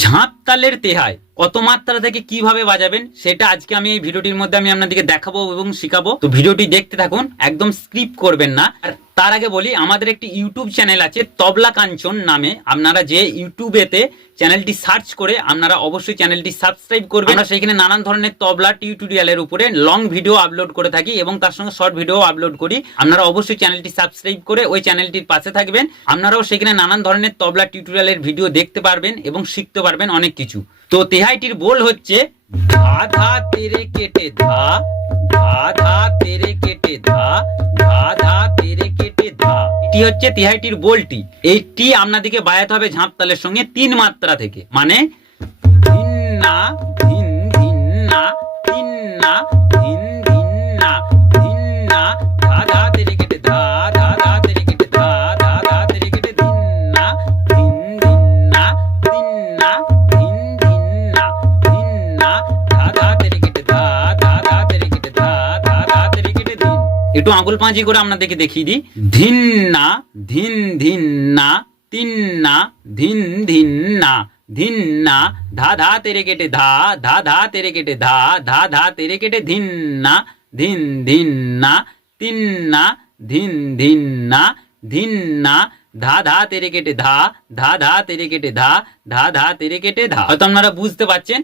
ঝাঁপ তালের তেহাই কত মাত্রা থেকে কিভাবে বাজাবেন সেটা আজকে আমি এই ভিডিওটির মধ্যে আমি আপনাদেরকে দেখাবো এবং শিখাবো। তো ভিডিওটি দেখতে থাকুন, একদম স্কিপ করবেন না। আর তার আগে বলি, আমাদের একটি ইউটিউব চ্যানেল আছে তবলা কাঞ্চন নামে। আপনারা যে ইউটিউবেতে চ্যানেলটি সার্চ করে আপনারা অবশ্যই চ্যানেলটি সাবস্ক্রাইব করবেন। আমরা সেখানে নানান ধরনের তবলা টিউটোরিয়ালের উপরে লং ভিডিও আপলোড করে থাকি এবং তার সঙ্গে শর্ট ভিডিও আপলোড করি। আপনারা অবশ্যই চ্যানেলটি সাবস্ক্রাইব করে ওই চ্যানেলটির পাশে থাকবেন। আপনারাও সেখানে নানান ধরনের তবলা টিউটোরিয়ালের ভিডিও দেখতে পারবেন এবং শিখতে পারবেন অনেক কিছু। তো তেহাইটির বোল হচ্ছে ধা ধা তেরে কেটে ধা, ধা ধা তেরে কেটে ধা, ধা ধা তেরে কেটে ধা। এটি হচ্ছে তেহাইটির বোলটি। এইটি আপনাদেরকে বাজাতে হবে ঝাঁপ তালের সঙ্গে 3 মাত্রা থেকে, মানে ধিন না ধিন ধিন না তিন না ধিন ধিন না ধিন না, ধা ধা তেরে কেটে ধা, ধা ধা তেরে কেটে ধা, ধা ধা তেরে কেটে ধিন না ধিন ধিন না তিন না ধিন ধিন না ধিন না, ধা ধা তেরে কেটে ধা, ধা ধা তেরে কেটে ধা, ধা ধা তেরে কেটে ধিন। একটু আঙুল পাঁজি করে আপনাদেরকে দেখিয়ে দিই। ধিন না ধিন ধিন না তিন না ধিন ধিন না ধিন না, ধা ধা তেরে কেটে ধা, ধা ধা তেরে কেটে ধা, ধা ধা তেরে কেটে ধিন না ধিন ধিন না তিন না ধিন ধিন না ধিন না, ধা ধা তেরে কেটে ধা, ধা ধা তেরে কেটে ধা, ধা ধা তেরে কেটে ধা। হয়তো আপনারা বুঝতে পারছেন।